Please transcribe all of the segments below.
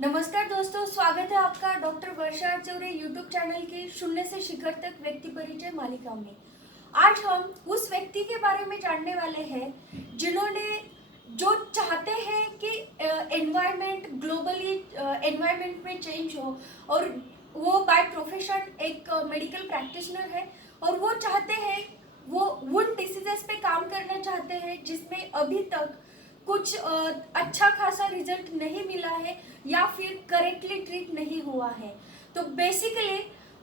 नमस्कार दोस्तों, स्वागत है आपका डॉक्टर वर्षा चौरे यूट्यूब चैनल के शून्य से शिखर तक व्यक्ति परिचय मालिका में। आज हम उस व्यक्ति के बारे में जानने वाले हैं जिन्होंने जो चाहते हैं कि एनवायरनमेंट ग्लोबली एनवायरनमेंट में चेंज हो, और वो बाय प्रोफेशन एक मेडिकल प्रैक्टिशनर है और वो चाहते हैं, वो उन डिसीजेस पे काम करना चाहते हैं जिसमें अभी तक कुछ अच्छा खासा रिजल्ट नहीं मिला है या फिर करेक्टली ट्रीट नहीं हुआ है। तो बेसिकली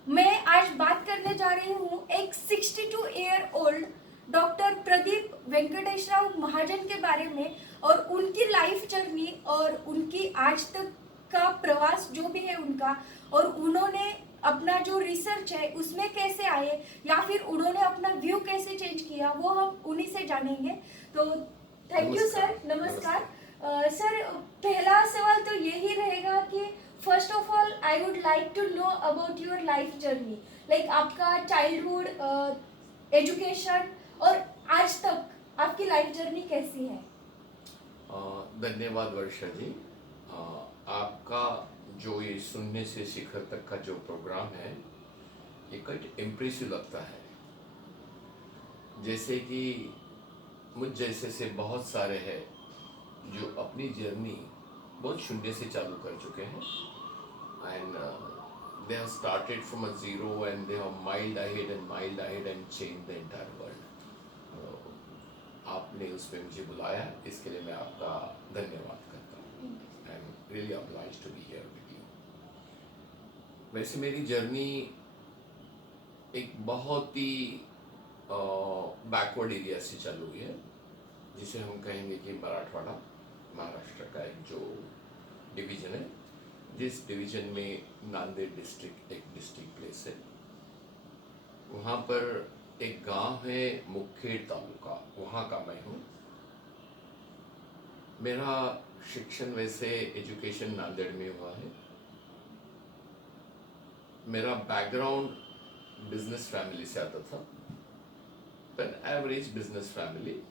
मैं आज बात करने जा रही हूँ एक 62 year old doctor Pradeep Venkateshwar Mahajan के बारे में, और उनकी लाइफ जर्नी और उनकी आज तक का प्रवास जो भी है उनका, और उन्होंने अपना जो रिसर्च है उसमें कैसे आए या फिर उन्होंने अपना व्यू कैसे चेंज किया, वो हम उन्हीं से जानेंगे। तो थैंक यू सर, नमस्कार। सर, पहला सवाल तो यही रहेगा कि first of all I would like to know about your life journey, like आपका चाइल्डहुड, एजुकेशन और आज तक आपकी लाइफ जर्नी कैसी है। धन्यवाद वर्षा जी। आपका जो ये शून्य से शिखर तक का जो प्रोग्राम है ये कुछ इम्प्रेसिव लगता है। जैसे कि मुझ जैसे से बहुत सारे हैं जो अपनी जर्नी बहुत शून्य से चालू कर चुके हैं and they have started from a zero and they have miled ahead and changed the entire world. आपने उसमें मुझे बुलाया, इसके लिए मैं आपका धन्यवाद करता हूँ। I am really obliged to be here with you. वैसे मेरी जर्नी एक बहुत ही बैकवर्ड एरिया से चालू हुई है, जिसे हम कहेंगे कि मराठवाड़ा महाराष्ट्र का एक जो डिवीजन है, जिस डिवीजन में नांदेड़ डिस्ट्रिक्ट एक डिस्ट्रिक्ट प्लेस है। वहाँ पर एक गांव है मुखेड़ तालुका, वहाँ का मैं हूँ। मेरा शिक्षण वैसे एजुकेशन नांदेड़ में हुआ है। मेरा बैकग्राउंड बिजनेस फैमिली से आता था, एन एवरेज बिजनेस फैमिली।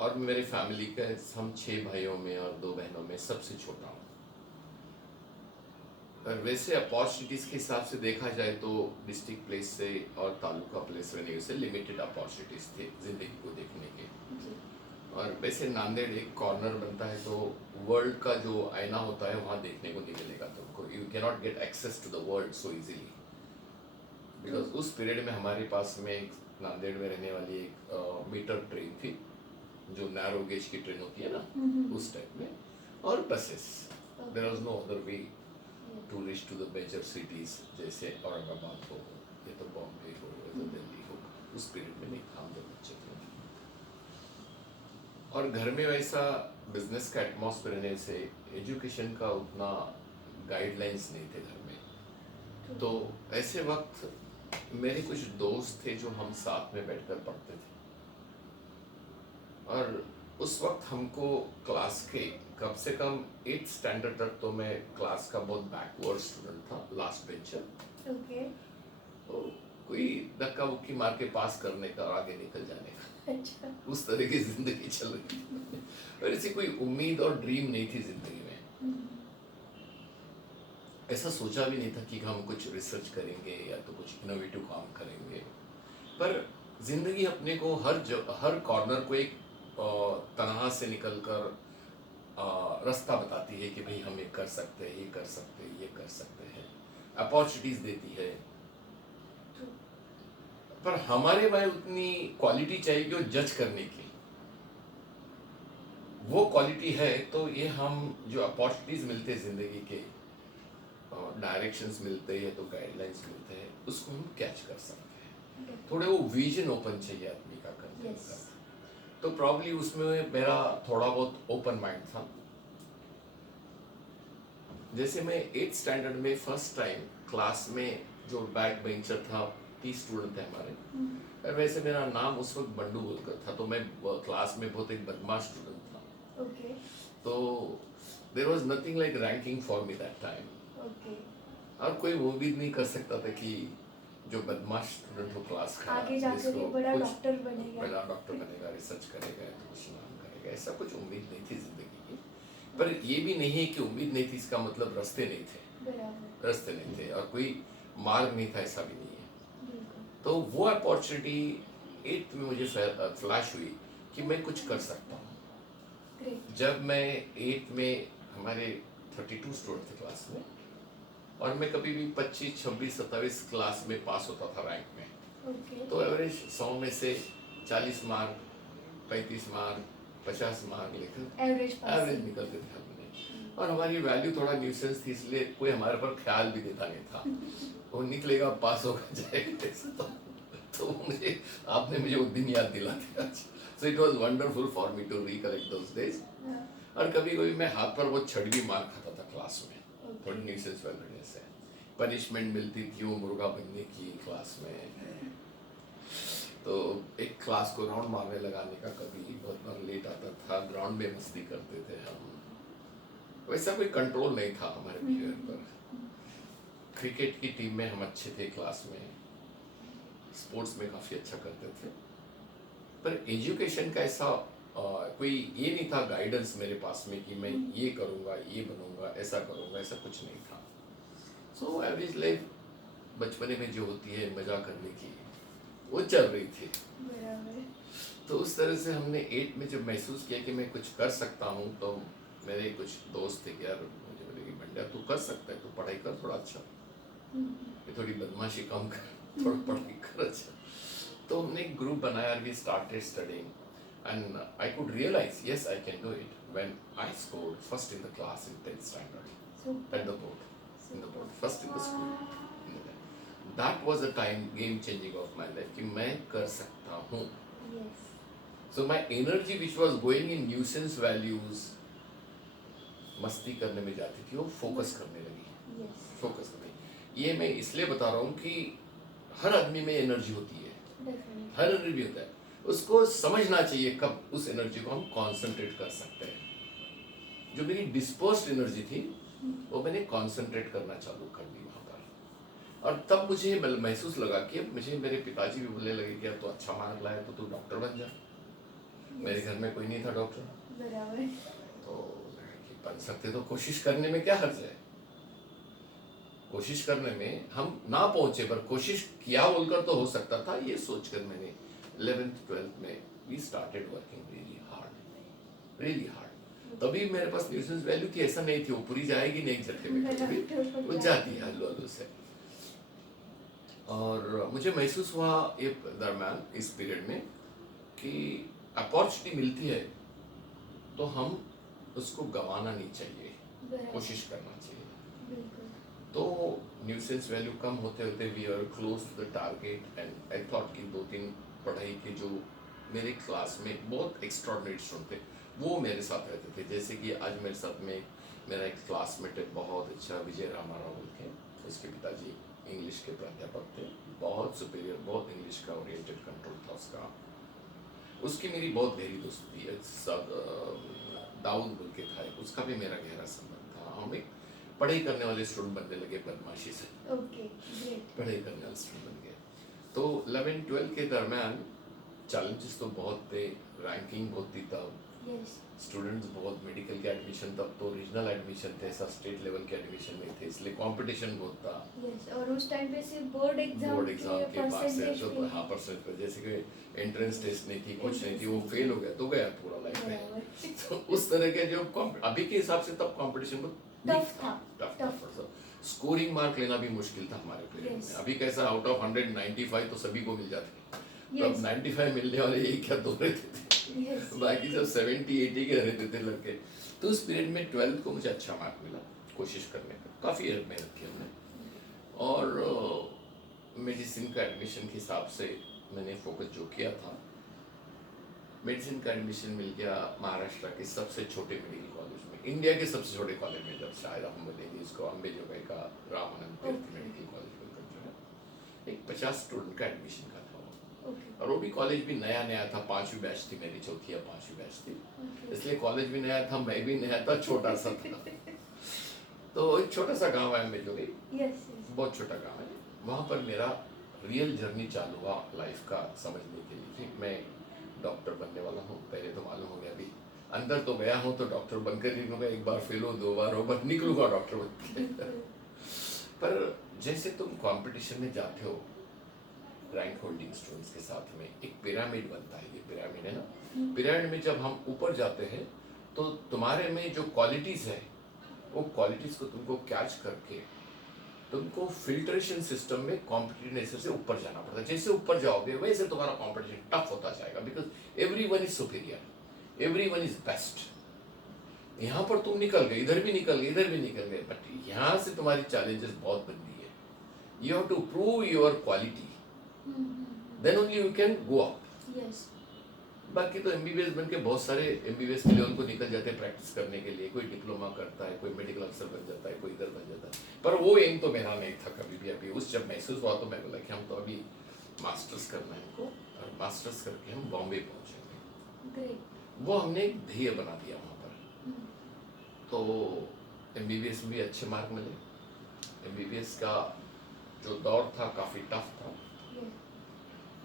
और मेरी फैमिली का हम 6 भाइयों में और 2 बहनों में सबसे छोटा हूँ। और वैसे अपॉर्चुनिटीज के हिसाब से देखा जाए तो डिस्ट्रिक्ट प्लेस से और तालुका प्लेस रहने से लिमिटेड अपॉर्चुनिटीज थे जिंदगी को देखने के। और वैसे नांदेड़ एक कॉर्नर बनता है तो वर्ल्ड का जो आईना होता है वहाँ देखने को नहीं मिलेगा तुमको। You can not get access to the world so easily, because उस पीरियड में हमारे पास में एक नांदेड़ में रहने वाली एक मीटर ट्रेन थी जो नैरो गेज की ट्रेन होती है ना, उस टाइप में, और buses. There was no other way to reach to the major cities, जैसे औरंगाबाद हो या तो बॉम्बे हो या तो दिल्ली हो। उस पीरियड में नहीं था, हम जब बच्चे थे। और घर में वैसा बिजनेस का एटमॉस्फेयर रहने से एजुकेशन का उतना गाइडलाइंस नहीं थे घर में। तो ऐसे वक्त मेरे कुछ दोस्त थे जो हम साथ में बैठकर पढ़ते थे, और उस वक्त हमको क्लास के कम से कम 8th स्टैंडर्ड तक तो मैं क्लास का बहुत बैकवर्ड स्टूडेंट था, लास्ट बेंचर। ओके। तो कोई धक्का मुक्की मार के पास करने का, आगे निकल जाने का, अच्छा। उस तरह की जिंदगी चल रही थी। और ऐसी कोई उम्मीद और ड्रीम नहीं थी जिंदगी में। ऐसा सोचा भी नहीं था कि हम कुछ रिसर्च करेंगे या तो कुछ इनोवेटिव काम करेंगे। पर जिंदगी अपने को हर कॉर्नर को एक तनहा से निकलकर रास्ता बताती है कि भाई हम ये कर सकते हैं, ये कर सकते हैं, ये कर सकते हैं, अपॉर्चुनिटीज देती है। पर हमारे में उतनी क्वालिटी चाहिए कि वो जज करने की, वो क्वालिटी है तो ये हम जो अपॉर्चुनिटीज मिलते हैं जिंदगी के, डायरेक्शंस मिलते हैं तो गाइडलाइंस मिलते हैं, उसको हम कैच कर सकते हैं। थोड़े वो विजन ओपन चाहिए आदमी का करने का। तो प्रॉब्ली उसमें मेरा थोड़ा बहुत ओपन माइंड था। जैसे मैं 8th स्टैंडर्ड में फर्स्ट टाइम क्लास में जो बैक बेंचर था, 30 स्टूडेंट थे हमारे, और वैसे मेरा नाम उस वक्त बंडू बोलकर था, तो मैं क्लास में बहुत एक बदमाश स्टूडेंट था। ओके। तो there was nothing like ranking for me that time. Okay. और कोई उम्मीद नहीं कर सकता था कि जो बदमाश स्टूडेंट हो क्लास का, आगे जाकर ये बड़ा डॉक्टर बनेगा, रिसर्च करेगा, तो कुछ नाम करेगा, ऐसा कुछ उम्मीद नहीं थी जिंदगी की। पर ये भी नहीं है कि उम्मीद नहीं थी, इसका मतलब रास्ते नहीं थे, बराबर। रास्ते नहीं थे और कोई मार्ग नहीं था, ऐसा भी नहीं है। बिल्कुल। तो वो अपॉर्चुनिटी 8th में मुझे फ्लैश हुई कि मैं कुछ कर सकता हूँ। ग्रेट। जब मैं 8th में, हमारे 32 स्टूडेंट थे क्लास में, और मैं कभी भी 25, 26, 27 क्लास में पास होता था रैंक में। ओके। तो एवरेज 100 में से 40 मार्क, 35 मार्क, 50 मार्क लेकर एवरेज पास। एवरेज निकलते थे हमने। और हमारी वैल्यू थोड़ा न्यूसेंस थी, इसलिए कोई हमारे पर ख्याल भी देता नहीं था। वो निकलेगा, पास होगा, जाएगा ऐसा। तो मुझे, आपने मुझे वो दिन याद दिला दिया। So it was wonderful for me to recollect those days. और कभी कभी मैं हाथ पर वो छड़ भी मार खाता था क्लास में, थोड़ी न्यूसेंस वैल्यू से। पनिशमेंट मिलती थी वो मुर्गा बनने की क्लास में। तो एक क्लास को राउंड मारने लगाने का, कभी बहुत बार लेट आता था, ग्राउंड में मस्ती करते थे हम। वैसा कोई कंट्रोल नहीं था हमारे बिहेवियर पर। क्रिकेट की टीम में हम अच्छे थे क्लास में, स्पोर्ट्स में काफ़ी अच्छा करते थे। पर एजुकेशन का ऐसा कोई ये नहीं था गाइडेंस मेरे पास में कि मैं ये करूँगा, ये बनूंगा, ऐसा करूँगा, ऐसा कुछ नहीं था। सो एवरेज लाइफ बचपने में जो होती है मजा करने की, वो चल रही थी। बराबर। तो उस तरह से हमने 8 में जब महसूस किया कि मैं कुछ कर सकता हूँ, तो मेरे कुछ दोस्त थे कि यार, मुझे बोले कि बंडिया तू कर सकता है, तू पढ़ाई कर थोड़ा अच्छा, ये थोड़ी बदमाशी कम कर, थोड़ा पढ़ाई कर अच्छा। तो हमने एक ग्रुप बनाया, we started studying and I could realise yes I can do it when I scored first in the class in 10th standard at the board, in the board, first in the school. That was a time game changing of my life कि मैं कर सकता हूँ। Yes. So my energy which was going in nuisance values, मस्ती करने में जाती थी, वो फोकस करने लगी। यस। फोकस करने, ये मैं इसलिए बता रहा हूँ कि हर आदमी में एनर्जी होती है, डेफिनेटली। हर एनर्जी होता है, उसको समझना चाहिए कब उस एनर्जी को हम कॉन्सेंट्रेट कर सकते हैं। जो मेरी डिस्पर्स्ड एनर्जी थी, वो मैंने कॉन्सेंट्रेट करना चालू कर दी वहाँ पर। और तब मुझे महसूस लगा कि अब मुझे, मेरे पिताजी भी बोलने लगे कि अब तो अच्छा मार्क लाया तो तू डॉक्टर बन जा। मेरे घर में कोई नहीं था डॉक्टर, बराबर। तो कि बन सकते तो कोशिश करने में क्या हर्ज है। कोशिश करने में हम ना पहुंचे पर कोशिश किया बोलकर तो हो सकता था, ये सोचकर मैंने 11th 12th में we started working really hard, really hard. तभी मेरे पास न्यूसेंस वैल्यू थी, ऐसा नहीं थी वो पूरी जाएगी नहीं एक झटके में, कभी वो जाती है हल्लू हल्लू से। और मुझे महसूस हुआ ये दरम्यान, इस पीरियड में, कि अपॉर्चुनिटी मिलती है तो हम उसको गंवाना नहीं चाहिए, कोशिश करना चाहिए। बिल्कुल। तो न्यूसेंस वैल्यू कम होते होते we are close to the target and I thought कि 2-3 पढ़ाई के जो मेरे क्लास में बहुत एक्स्ट्रॉर्डिनरी स्टूडेंट थे, वो मेरे साथ रहते थे। जैसे कि आज मेरे साथ में मेरा एक क्लासमेट है, बहुत अच्छा, विजय रामाराव बोल के, उसके पिताजी इंग्लिश के प्राध्यापक थे, बहुत सुपीरियर, बहुत इंग्लिश का ओरिएंटेड कंट्रोल था उसका। उसकी मेरी बहुत गहरी दोस्ती है। दाऊद बोल के था, उसका भी मेरा गहरा संबंध था। हम एक पढ़ाई करने वाले स्टूडेंट बनने लगे बदमाशी से। Okay, great. पढ़ाई करने वाले स्टूडेंट बन गए। तो 11-12 के दरम्यान चैलेंजेस तो बहुत थे, रैंकिंग बहुत थी तब, यस। स्टूडेंट्स बहुत, मेडिकल के एडमिशन तब तो रीजनल एडमिशन थे, ऐसा स्टेट लेवल के एडमिशन नहीं थे, इसलिए कंपटीशन बहुत था। यस, और उस टाइम पे सिर्फ बोर्ड एग्जाम के पास से परसेंटेज तो पे हाँ, परसेंट पर, जैसे कि एंट्रेंस टेस्ट नहीं थी, कुछ नहीं थी, वो Entrance फेल हो गया तो गया पूरा लाइफ में। बराबर। तो उस तरह के जो अभी के हिसाब से तब कंपटीशन बहुत टफ था। टफ। स्कोरिंग मार्क लेना भी मुश्किल था हमारे पीरियड Yes. में। अभी कैसा आउट ऑफ 195 तो सभी को मिल जाते, Yes. तब 95 मिलने वाले एक या दो रहते थे। Yes. बाकी सब 70-80 के रहते थे लड़के। तो उस पीरियड में 12th को मुझे अच्छा मार्क मिला, कोशिश करने का काफ़ी मेहनत की हमने। और मेडिसिन का एडमिशन के हिसाब से मैंने फोकस जो किया था, मेडिसिन का एडमिशन मिल गया महाराष्ट्र के सबसे छोटे मेडिकल कॉलेज में, इंडिया के सबसे छोटे कॉलेज में, जब शायद हम बोलेंगे इसको, अम्बेजोगाई का रामानंद तीर्थ मेडिकल कॉलेज बोलकर जो है, एक 50 स्टूडेंट का एडमिशन का था वो। और वो भी कॉलेज भी नया नया था, 5वीं बैच थी मेरी, चौथी या 5वीं बैच थी, इसलिए कॉलेज भी नया था, मैं भी नया था, छोटा सा था। तो एक छोटा सा गाँव है अम्बेजोगाई, बहुत छोटा गाँव है, वहाँ पर मेरा रियल जर्नी चालू हुआ लाइफ का समझने के लिए कि मैं डॉक्टर बनने वाला हूँ। पहले तो मालूम हो गया अभी अंदर तो गया हूँ तो डॉक्टर बनकर निकलूंगा, एक बार फेल हो, 2 बार हो, बट निकलूंगा डॉक्टर बन के। पर जैसे तुम कंपटीशन में जाते हो रैंक होल्डिंग स्टूडेंट्स के साथ में, एक पिरामिड बनता है, ये पिरामिड है ना, पिरामिड में जब हम ऊपर जाते हैं तो तुम्हारे में जो क्वालिटीज है वो क्वालिटीज को तुमको कैच करके तुमको फिल्ट्रेशन सिस्टम में कॉम्पिटिटिव नेचर से ऊपर जाना पड़ता है। जैसे ऊपर जाओगे वैसे तुम्हारा कॉम्पिटिशन टफ होता जाएगा, because everyone is superior, everyone is best. यहाँ पर तुम निकल गए, इधर भी निकल गए, इधर भी निकल गए, बट यहाँ से तुम्हारी चैलेंजेस बहुत बनती है। You have to prove your quality, then only you can go up. Yes. बाकी तो एमबीबीएस बन के बहुत सारे एमबीबीएस के लिए उनको निकल जाते हैं प्रैक्टिस करने के लिए, कोई डिप्लोमा करता है, कोई मेडिकल अफसर बन जाता है, कोई इधर बन जाता है। पर वो एम तो मेरा नहीं था कभी भी। अभी उस जब महसूस हुआ तो मैं बोला कि हम तो अभी मास्टर्स करना है हमको, और मास्टर्स करके हम बॉम्बे पहुंचेंगे। ग्रेट। वो हमने एक ध्येय बना दिया वहाँ पर। तो एमबीबीएस में भी अच्छे मार्क मिले। एमबीबीएस का जो दौर था काफ़ी टफ था।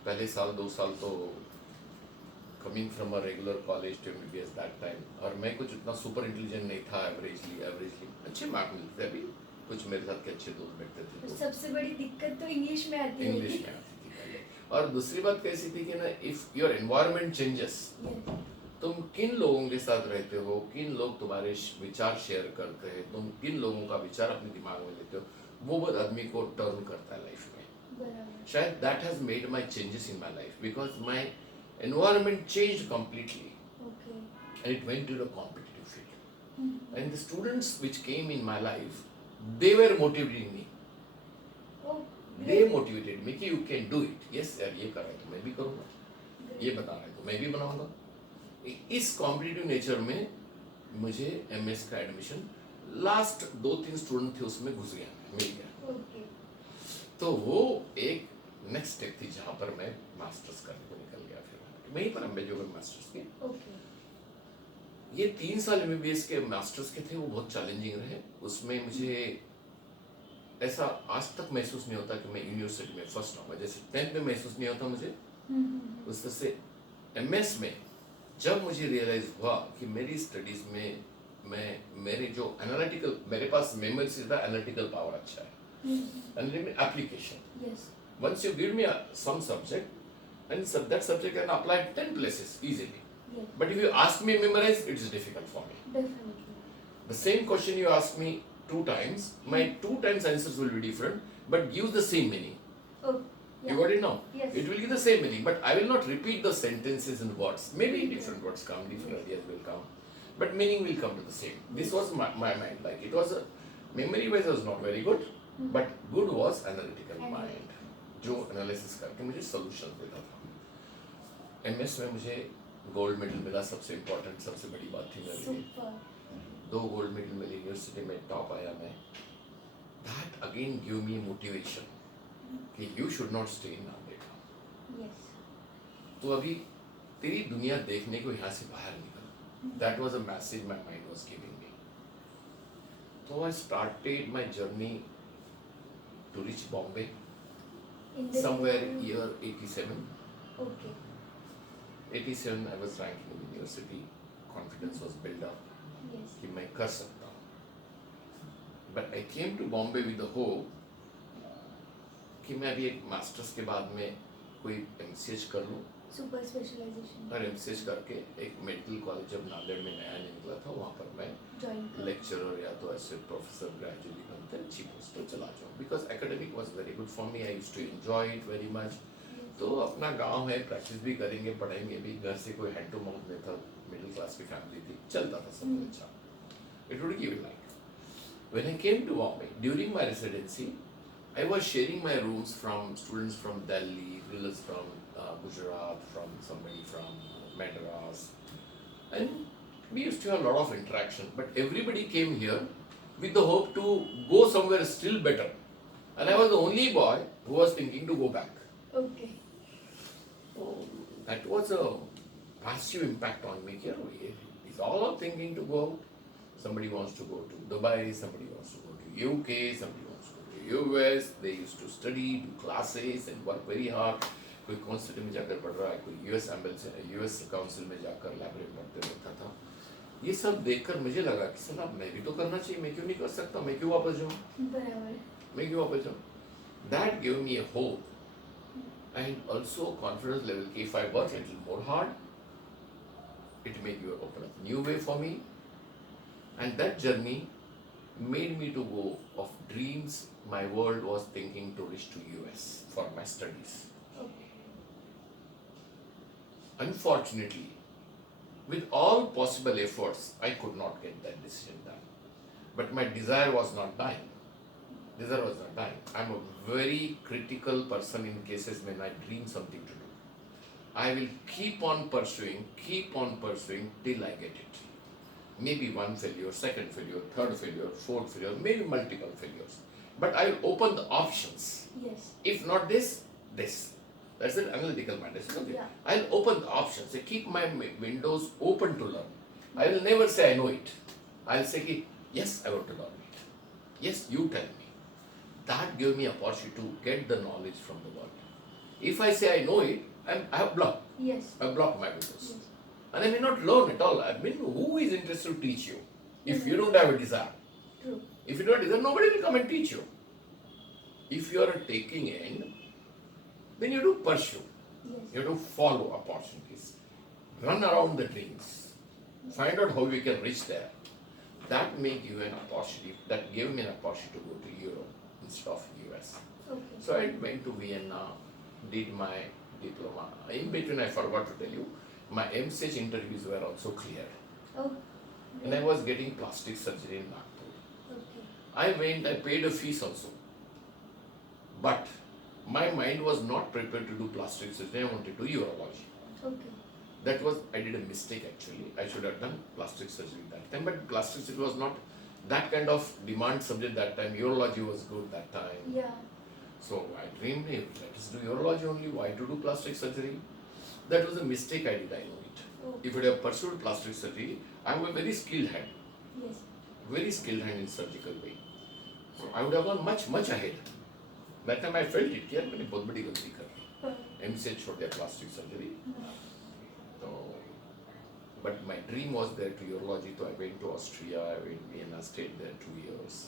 पहले साल 2 साल तो coming from a regular college to MBBS that time, और मैं कुछ उतना सुपर इंटेलिजेंट नहीं था, एवरेजली अच्छे मार्क मिलते थे। अभी कुछ मेरे साथ के अच्छे दोस्त बैठते थे, तो सबसे बड़ी दिक्कत तो इंग्लिश में आती है। इंग्लिश में आती थी पहले। और दूसरी बात कैसी थी कि ना, इफ योर एनवायरनमेंट चेंजेस, तुम किन लोगों के साथ रहते हो, किन लोग तुम्हारे विचार शेयर करते हैं, तुम किन लोगों का विचार अपने दिमाग में लेते हो, वो बहुत आदमी को टर्न करता है लाइफ में। शायद that has made my changes in my life, because my environment changed completely. Okay. And it went to the competitive field. And the students which came in my life, they were motivating me. Oh, they motivated me कि you can do it. Yes यार, ये कर रहा है तो मैं भी करूँगा, ये बना रहा है तो मैं भी बनाऊँगा। इस कॉम्पिटिटिव नेचर में मुझे एमएस का एडमिशन, लास्ट 2-3 स्टूडेंट थे उसमें घुस गया, मिल गया। Okay. तो वो एक नेक्स्ट स्टेप थी जहाँ पर मैं मास्टर्स करने को निकल गया। फिर वहीं पर अम्बेजो में मास्टर्स के। Okay. ये 3 साल एमबीबीएस के मास्टर्स के थे, वो बहुत चैलेंजिंग रहे। उसमें मुझे ऐसा आज तक महसूस नहीं होता कि मैं यूनिवर्सिटी में फर्स्ट आऊँगा, जैसे 10th में महसूस नहीं होता मुझे। उस तरह से एमएस में जब मुझे रियलाइज हुआ कि मेरी स्टडीज में मेरे जो एनालिटिकल, मेरे पास मेमोरी से ज़्यादा एनालिटिकल पावर अच्छा है, and application. Yes. Once you give me some subject, and that subject can apply 10 places easily. Yes. But if you ask me memorize, it is difficult for me. Definitely. The same question you ask me 2 times, my 2 times answers will be different, but gives the same meaning. Oh. Yeah. You got it now? Yes. It will give the same meaning, but I will not repeat the sentences in words. Maybe different words come, different ideas will come, but meaning will come to the same. This was my mind. Like it was memory wise was not very good, but good was analytical mind. जो analysis करके मुझे solution देता था। MS में मुझे gold medal मिला, सबसे important, सबसे बड़ी बात थी मेरे लिए। 2 गोल्ड मेडल मिले, यूनिवर्सिटी में टॉप आया मैं। That again give me motivation कि you should not stay in Nanded. Yes. तो अभी तेरी दुनिया देखने को यहाँ से बाहर निकल। That was a message my mind was giving me. तो I started my journey to reach Bombay somewhere year 87. Okay. 87 I was ranking in university, confidence was built up Yes. कि मैं कर सकता हूँ। But I came to Bombay with the hope कि मैं अभी एक मास्टर्स के बाद में कोई एमसीएच कर लूँ, Super specialization. और एमसीएच करके एक मेडिकल कॉलेज जब नांदेड़ में नया निकला था वहाँ पर मैं Join. लेक्चरर या तो ऐसे प्रोफेसर ग्रेजुअली बनते अच्छी पोस्ट पर चला जाऊँ, because academic was very good for me, I used to enjoy it very much. तो अपना गांव है, प्रैक्टिस भी करेंगे, पढ़ाएंगे भी, घर से कोई हैंड टू माउथ नहीं था, मिडिल क्लास की फैमिली थी, चलता था सब कुछ अच्छा। It would give like when I came to Bombay during my residency, I was sharing my rooms from students from Delhi, others from Gujarat, from somebody from Madras, and we used to have a lot of interaction. But everybody came here with the hope to go somewhere still better, and I was the only boy who was thinking to go back. Okay. So that was a massive impact on me. Here we is all thinking to go. Somebody wants to go to Dubai, somebody wants to go to UK, somebody wants to go to US. They used to study, do classes, and work very hard. कोई constitute में जाकर पढ़ रहा है, कोई US council में जाकर library पढ़ते रहता था। ये सब देखकर मुझे लगा कि साला मैं भी तो करना चाहिए, मैं क्यों नहीं कर सकता, मैं क्यों वापस जाऊँ, बराबर. मैं क्यों वापस जाऊँ. That gave me a hope and also confidence level कि if I work a little more hard, it may give open a new way for me. And that journey made me to go of dreams. My world was thinking to reach to US for my studies. Okay. Unfortunately, with all possible efforts, I could not get that decision done. But my desire was not dying. Desire was not dying. I'm a very critical person in cases when I dream something to do. I will keep on pursuing till I get it. Maybe one failure, second failure, third failure, fourth failure, maybe multiple failures. But I will open the options. Yes. If not this, this. That's an analytical mind. Okay. Yeah. I'll open the options. I keep my windows open to learn. I will never say I know it. I'll say, yes, I want to learn it. Yes, you tell me. That gave me opportunity to get the knowledge from the world. If I say I know it, I have blocked. Yes. I block my windows. Yes. And I may not learn at all. I mean, who is interested to teach you if you don't have a desire? True. If you don't have a desire, nobody will come and teach you. If you are taking in, then you do pursue. Yes. You have to follow opportunities. Run around the dreams. Find out how you can reach there. That may give you an opportunity. That gave me an opportunity to go to Europe instead of US. Okay. So I went to Vienna, did my diploma. In between, I forgot to tell you, my MCH interviews were also cleared. Oh. And I was getting plastic surgery in Nagpur. Okay. I went, I paid a fees also. But my mind was not prepared to do plastic surgery. I wanted to do urology. Okay. That was, I did a mistake actually. I should have done plastic surgery that time. But plastic surgery was not that kind of demand subject that time. Urology was good that time. Yeah. So I dreamed, hey, let us do urology only. Why to do plastic surgery? That was a mistake I did, I know it. Oh. If I had pursued plastic surgery, I am a very skilled hand. Yes. Very skilled hand in surgical way. So I would have gone much, much ahead. That time I felt it, यार मैंने बहुत बड़ी गलती कर दी. MCH छोड़ दिया plastic surgery. So, but my dream was there to urology. So I went to Austria, I went to Vienna, stayed there 2 years.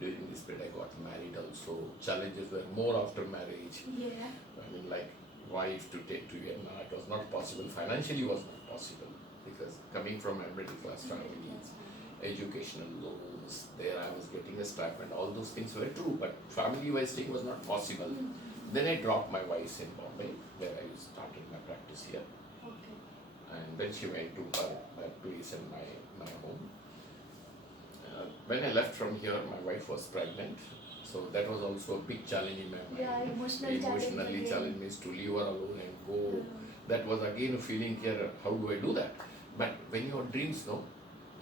During this period I got married also. Challenges were more after marriage. Yeah. I mean, like wife to take to Vienna, it was not possible. Financially was not possible because coming from a middle class family, educational loans, there I was getting a stipend, all those things were true, but family wise thing was not possible. Then I dropped my wife in Bombay, where I started my practice here. Okay. And then she went to her place and my home. When I left from here, my wife was pregnant. So that was also a big challenge in my mind. Yeah, emotionally Emotionally challenge means to leave her alone and go. That was again a feeling here, how do I do that? But when your dreams know,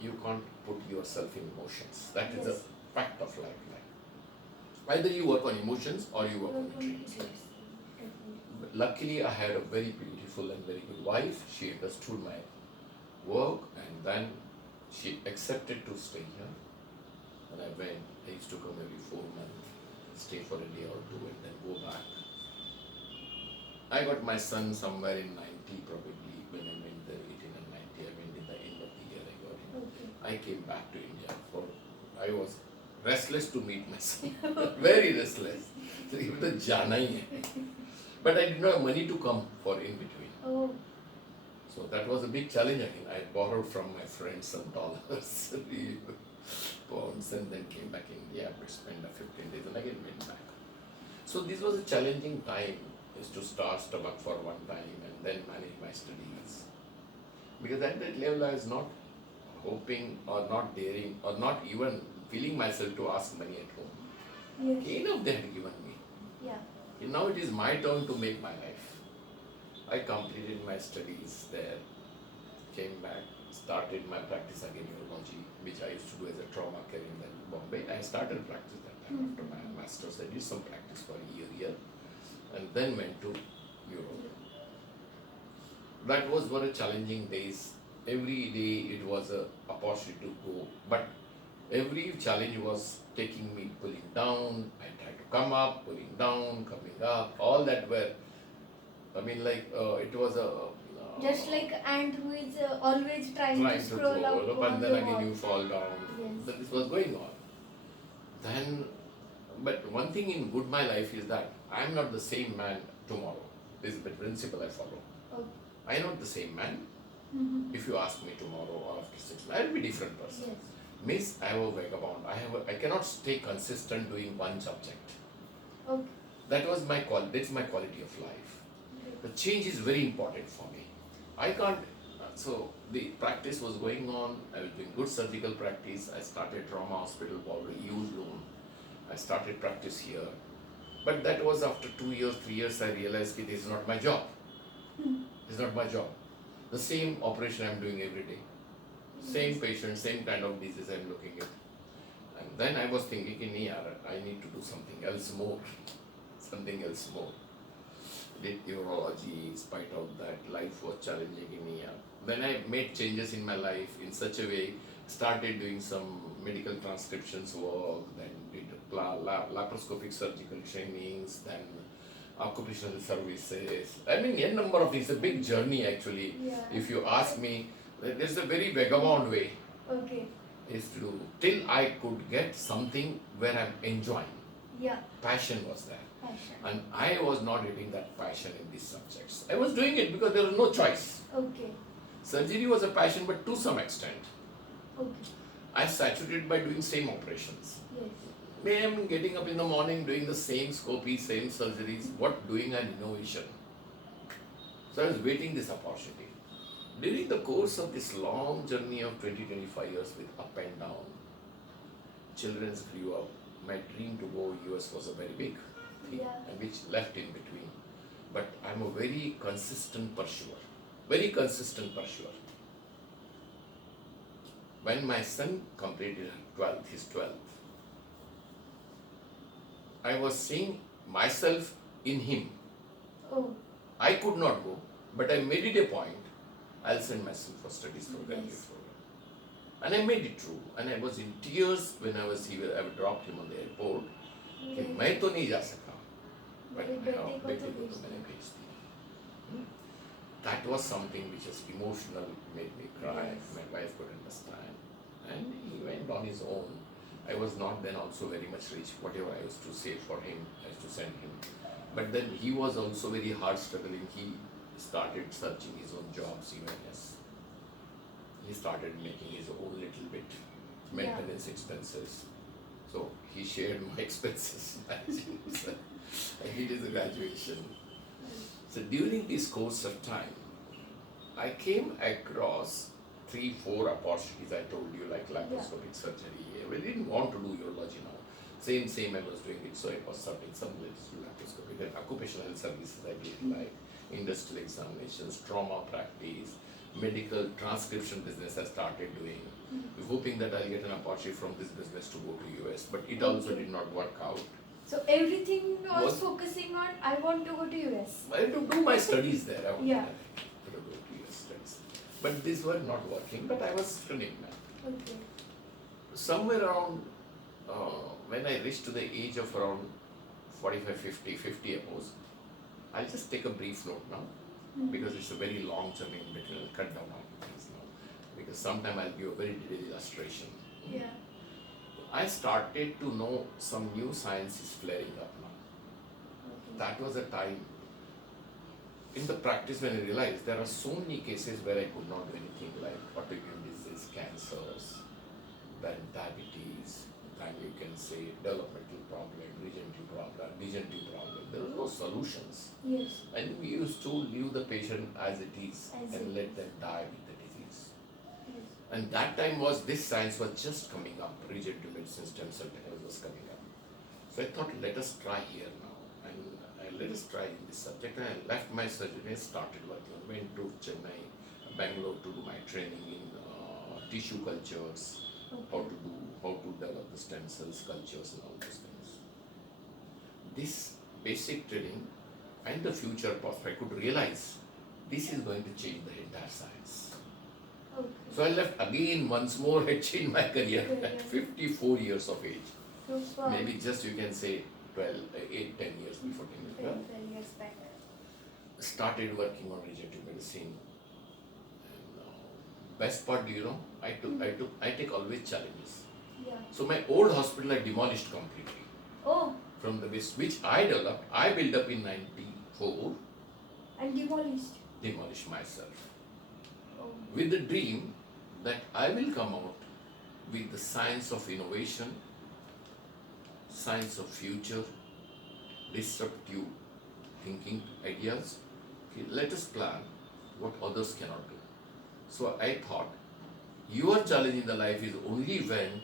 you can't put yourself in emotions. That is a Yes. fact of life. Either you work on emotions or you work on dreams. Yes. Definitely. But luckily, I had a very beautiful and very good wife. She understood my work and then she accepted to stay here. And I went, I used to come every 4 months, stay for a day or two and then go back. I got my son somewhere in 90 probably when I went there, 18 and 90. I went in the end of the year I got him. Okay. I came back to India I was restless to meet my son. Very restless. So even the jana hi hai. But I did not have money to come for in between. Oh. So that was a big challenge again. I borrowed from my friends some dollars, pounds, and then came back in India, spent 15 days, and again went back. So this was a challenging time, is to starve stomach for one time and then manage my studies. Because at that level I was not hoping or not daring or not even feeling myself to ask money at home. Yes. Enough they had given me. Yeah. And now it is my turn to make my life. I completed my studies there, came back, started my practice again in urology, which I used to do as a trauma care in Bombay. I started practice that time after my master's. I did some practice for a year here and then went to Europe. That was very challenging days. Every day it was a opportunity to go, but every challenge was taking me, pulling down. I tried to come up, pulling down, coming up. All that were, I mean, like it was a Just like ant who is always trying to trying to scroll crawl up up and on then the again wall. you fall down. Yes. But this was going on. Then, but one thing in good my life is that I am not the same man tomorrow. This is the principle I follow. Okay. I am not the same man. Mm-hmm. If you ask me tomorrow or after 6 months, I will be different person. Yes. Means I have a vagabond. I cannot stay consistent doing one subject. Okay. That's my quality of life. The change is very important for me. I can't. So the practice was going on. I was doing good surgical practice. I started trauma hospital, borrowed a huge loan. I started practice here. But that was after 2 years, 3 years. I realized that this is not my job. It's not my job. The same operation I'm doing every day. Same patient, same kind of disease I'm looking at. And then I was thinking, I need to do something else more. Something else more. Did urology, in spite of that, life was challenging in me. Then I made changes in my life in such a way, started doing some medical transcriptions work, then did laparoscopic surgical trainings, then occupational services. I mean, a number of things. It's a big journey actually. Yeah. If you ask me, there's a very vagabond way Okay. is to do till I could get something where I'm enjoying. Yeah. Passion was there. Passion. And I was not getting that passion in these subjects. I was doing it because there was no choice. Okay. Surgery was a passion, but to some extent. Okay. I saturated by doing same operations. Yes. I am getting up in the morning doing the same scopy, same surgeries, what doing an innovation. So I was waiting this opportunity. During the course of this long journey of 20-25 years with up and down, children grew up. My dream to go US was a very big thing, Yeah. and which left in between. But I'm a very consistent pursuer. Very consistent pursuer. When my son completed his 12th, I was seeing myself in him. Oh. I could not go, but I made it a point. I'll send my son for studies for graduate Yes. program. And I made it true. And I was in tears when I was here. I dropped him on the airport. कि मैं तो नहीं जा सका, but मेरी बेटी को बेटे तो को भेज तो मैंने दिया। भेज दिया. That was something which was emotional, made me cry. Yes. My wife could understand, and he went on his own. I was not then also very much rich. Whatever I used to save for him, I used to send him. But then he was also very hard struggling. He started searching his own jobs even as he started making his own little bit maintenance expenses. So he shared my expenses. And he did the graduation. So during this course of time, I came across 3-4 opportunities I told you, like laparoscopic surgery. I didn't want to do urology now. Same I was doing it, so I was starting some little laparoscopic. Then occupational health services I did, like industrial examinations, trauma practice, medical transcription business I started doing, hoping that I'll get an opportunity from this business to go to US, but it also did not work out. So everything was Was- focusing on I want to go to US. I had to do my studies there. I wanted Yeah. to go to US studies. But these were not working, but I was studying that. Okay. Somewhere around, when I reached to the age of around 45, 50 above, I'll just take a brief note now, because it's a very long journey in between. I'll cut down on things now, because sometime I'll give a very detailed illustration. Yeah. I started to know some new science is flaring up now. Okay. That was a time in the practice when I realized there are so many cases where I could not do anything, like autoimmune disease, cancers, then diabetes, then you can say developmental problem, degenerative problem. There were no solutions. Yes. And we used to leave the patient as it is As and it let is. them die with the disease. Yes. And that time was, this science was just coming up, regenerative medicine, stem cell technology was coming up. So I thought, let us try here now. And let us try in this subject. And I left my surgery and started working. Went to Chennai, Bangalore to do my training in tissue cultures, how to develop the stem cells, cultures and all those things. This basic training and the future prospect, I could realize this is going to change the entire science. Okay. So I left again once more. I changed my career Career. at 54 years of age. Super. Maybe just you can say 10 years before 10 years. 10 years back. Started working on regenerative medicine. best part, do you know? I take always challenges. Yeah. So my old hospital I demolished completely Oh, from the waste, which I developed. I built up in '94, and demolished. demolished myself Oh. with the dream that I will come out with the science of innovation, science of future, disruptive thinking ideas. Okay, let us plan what others cannot do. So I thought your challenge in the life is only when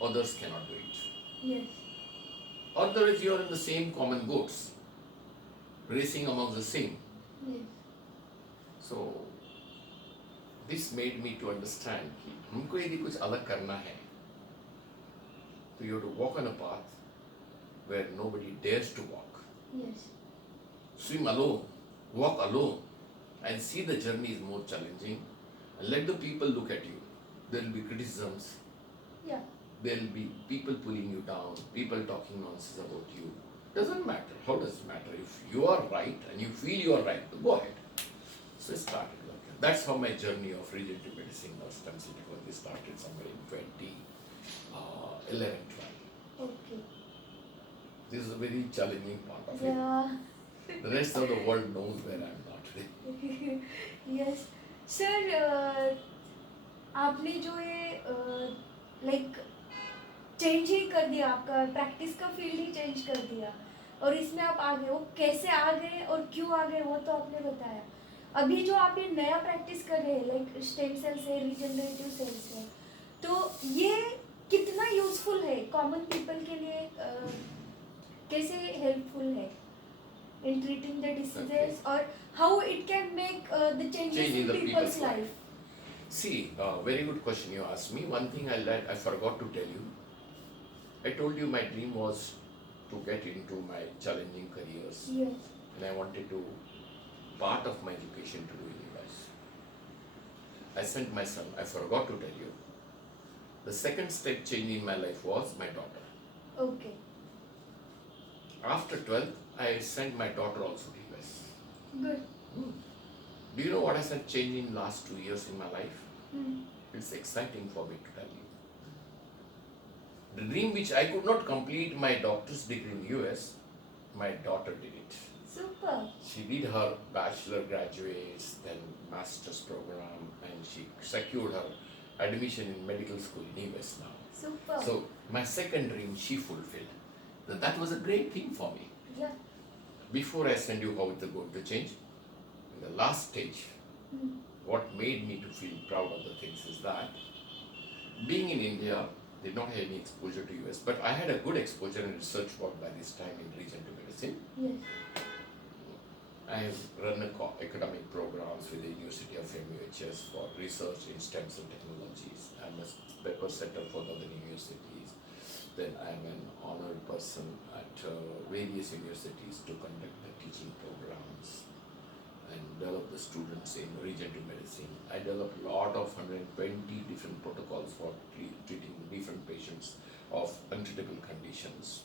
others cannot do it. Yes. Otherwise, you are in the same common boats, racing among the same. Yes. So this made me to understand कि हमको यदि कुछ अलग करना है, तो you have to walk on a path where nobody dares to walk. Yes. Swim alone, walk alone, and see the journey is more challenging. And let the people look at you. There will be criticisms. Yeah. There will be people pulling you down, people talking nonsense about you. Doesn't matter. How does it matter? If you are right and you feel you are right, go ahead. So I started working. That's how my journey of regenerative medicine or stem cell technology started somewhere in 2011, 12. Okay. This is a very challenging part of Yeah. it. The rest of the world knows where I am now today. Yes. Sir, आपने जो ये like change ही कर दिया, आपका practice का field ही change कर दिया और इसमें आप आ गए, वो कैसे आ गए और क्यों आ गए वो तो आपने बताया। अभी जो आप ये नया प्रैक्टिस कर रहे हैं लाइक स्टेम सेल से रिजेनरेटिव सेल से, तो ये कितना यूजफुल है कॉमन पीपल के लिए, कैसे हेल्पफुल है in treating the diseases or how it can make the changes Change in the people's people's life. See, very good question you asked me. One thing I forgot to tell you. I told you my dream was to get into my challenging careers, Yes. and I wanted to part of my education to do in US. I sent my son. I forgot to tell you. The second step change in my life was my daughter. Okay. After 12th, I sent my daughter also to US. Good. Do you know what has changed in last 2 years in my life? Hmm. It's exciting for me to tell you. The dream which I could not complete my doctor's degree in US, my daughter did it. Super. She did her bachelor graduates, then master's program, and she secured her admission in medical school in US now. Super. So my second dream she fulfilled. That was a great thing for me. Yeah. Before I send you how it's going to change, in the last stage, what made me to feel proud of the things is that being in India, did not have any exposure to US, but I had a good exposure in research work by this time in regenerative medicine. Yes. I have run academic programs with the University of MUHS for research in stem cell technologies. I'm a paper setter for other universities. Then I'm an honored person at various universities to conduct the teaching programs and develop the students in regenerative medicine. I developed a lot of 120 different protocols for treating different patients of untreatable conditions.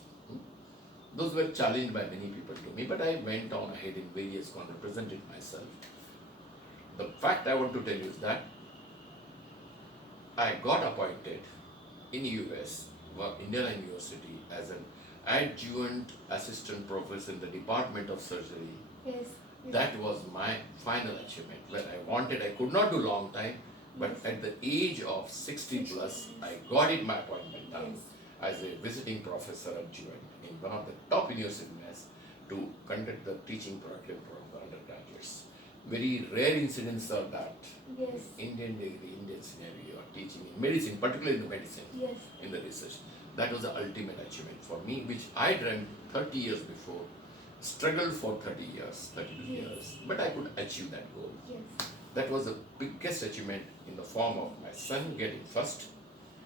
Those were challenged by many people to me, but I went on ahead in various con, represented myself. The fact I want to tell you is that I got appointed in US, Indiana University, as an adjunct assistant professor in the Department of Surgery. Yes. That was my final achievement where I wanted, I could not do long time, but at the age of 60 plus, I got it my appointment done as a visiting professor adjunct in one of the top universities to conduct the teaching curriculum for undergraduates. Very rare incidents are that. Yes. Indian degree, Indian scenario, or teaching in medicine, particularly in the medicine, Yes. in the research. That was the ultimate achievement for me, which I dreamt 30 years before, struggled for 30 years, 32 years, but I could achieve that goal. Yes. That was the biggest achievement in the form of my son getting first,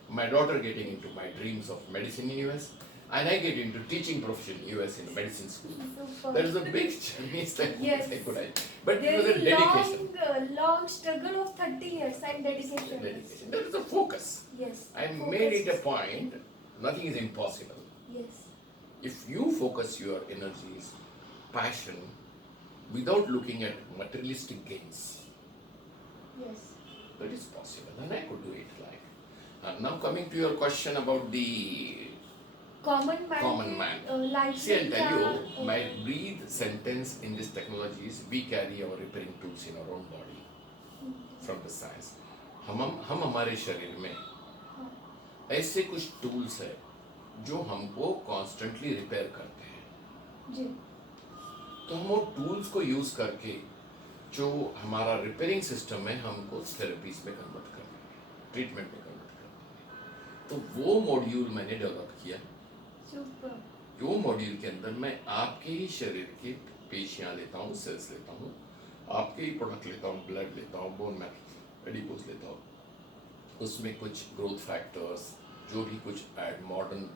my daughter getting into my dreams of medicine in US, and I get into teaching profession in US in the medicine school. Super. That is a big journey step Yes. I could achieve. But There it was a is dedication. long struggle of 30 years and dedication. Dedication. That is a focus. Yes. I Focus. made it a point, nothing is impossible. Yes. If you focus your energies, passion, without looking at materialistic gains, Yes. So it is possible, and I could do it like. Now coming to your question about the common common man. life See, I'll tell you, क्या, my breathe sentence in this technology is we carry our repairing tools in our own body from the science. हम हमारे शरीर में ऐसे कुछ tools है जो हमको कॉन्स्टेंटली रिपेयर करते हैं जी, तो हम वो टूल्स को यूज करके जो हमारा रिपेयरिंग सिस्टम है हमको थेरेपीज में कन्वर्ट करना है, ट्रीटमेंट में कन्वर्ट करना है। तो वो मॉड्यूल मैंने डेवलप किया। सुपर, वो मॉड्यूल के अंदर मैं आपके ही शरीर की पेशियां लेता हूँ, सेल्स लेता हूँ, आपके ही प्रोडक्ट लेता हूँ, ब्लड लेता हूँ, बोन मैरो, एडिपोज लेता हूँ, उसमें कुछ ग्रोथ फैक्टर्स, जो भी कुछ एड मॉडर्न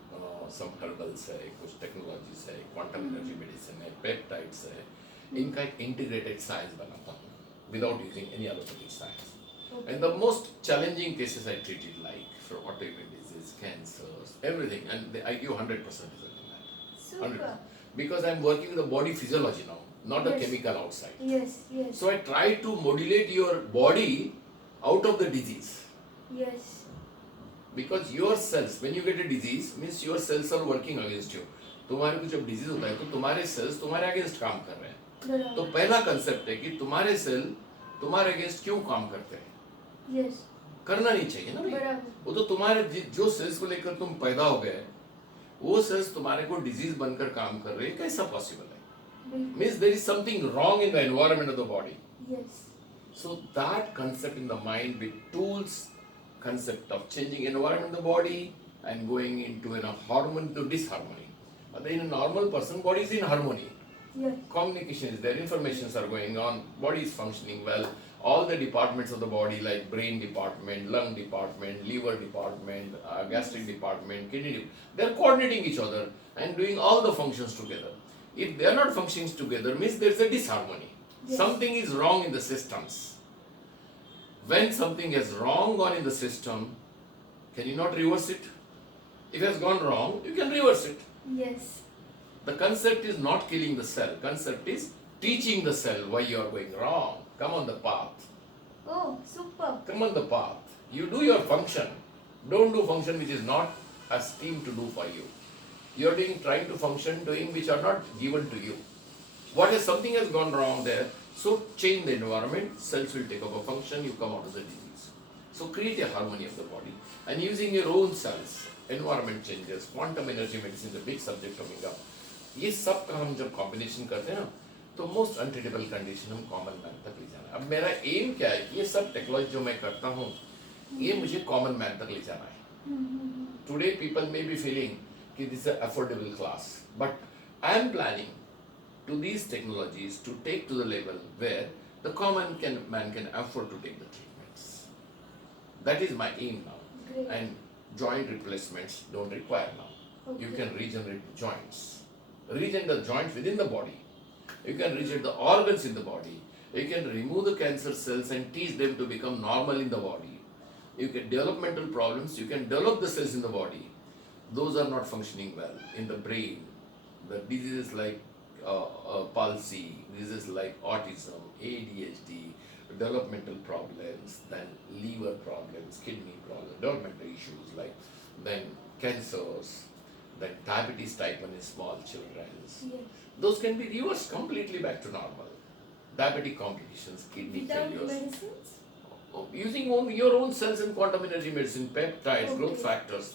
सम हर्बल्स है, कुछ टेक्नोलॉजीज है, क्वांटम एनर्जी मेडिसिन है, पेप्टाइड्स है, इनका एक इंटीग्रेटेड साइंस बनाता हूँ without using any allopathic science. And the most challenging cases I treated like for autoimmune disease, cancers, everything, and I give 100% result in that. super, 100%. Because I'm working with the body physiology now, not the Yes. chemical outside. yes, yes, So I try to modulate your body out of the disease. yes, Because your cells, when you get a disease, means your cells are working against you. तुम्हारे को जब disease होता है तो तुम्हारे sales तुम्हारे against काम कर रहे हैं। तो बराबर, पहला कंसेप्ट है कि तुम्हारे सेल तुम्हारे अगेंस्ट क्यों काम करते हैं, yes, करना नहीं चाहिए ना भाई। बराबर, वो तो तुम्हारे जो सेल्स को लेकर तुम पैदा हो गए वो सेल्स तुम्हारे को डिजीज बनकर काम कर रहे हैं, कैसा पॉसिबल है? बिल्कुल, means there is something wrong in the environment of the body. yes, So that concept in the mind with tools, concept of changing environment in the body and going into a harmony to disharmony. But in a normal person, body is in harmony. yes, Communication is there, informations are going on, body is functioning well. All the departments of the body like brain department, lung department, liver department, gastric department, kidney department, they are coordinating each other and doing all the functions together. If they are not functioning together, means there is a disharmony. Yes. Something is wrong in the systems. When something is wrong gone in the system, can you not reverse it? If it has gone wrong, you can reverse it. yes, The concept is not killing the cell. Concept is teaching the cell why you are going wrong. Come on the path. oh, super, Come on the path. You do your function. Don't do function which is not esteemed to do for you. You are trying to function doing which are not given to you. What is something has gone wrong there? So change the environment. Cells will take up a function. You come out of the disease. So create a harmony of the body and using your own cells. Environment changes. Quantum energy medicine is a big subject coming up. ये सब का हम जब combination करते हैं ना तो most untreatable condition हम कॉमन मैन तक ले जाना है। अब मेरा एम क्या है कि ये सब टेक्नोलॉजी जो मैं करता हूँ ये मुझे कॉमन मैन तक ले जाना है। Today people may be feeling कि this is affordable class but I am planning to these technologies to take to the level where the common man can afford to take the treatments. That is my aim now. great, And joint replacements don't require now. You Okay. can regenerate the joints. Regenerate the joints within the body. You can regenerate the organs in the body. You can remove the cancer cells and teach them to become normal in the body. You can developmental problems, you can develop the cells in the body. Those are not functioning well in the brain. The diseases like palsy, diseases like autism, ADHD, developmental problems, then liver problems, kidney problems, developmental issues like then cancers, then diabetes type 1 in small children. yes, Those can be reversed completely back to normal. Diabetic complications, kidney without failures. medicines, Using your own cells in quantum energy medicine, peptides, Okay. growth factors.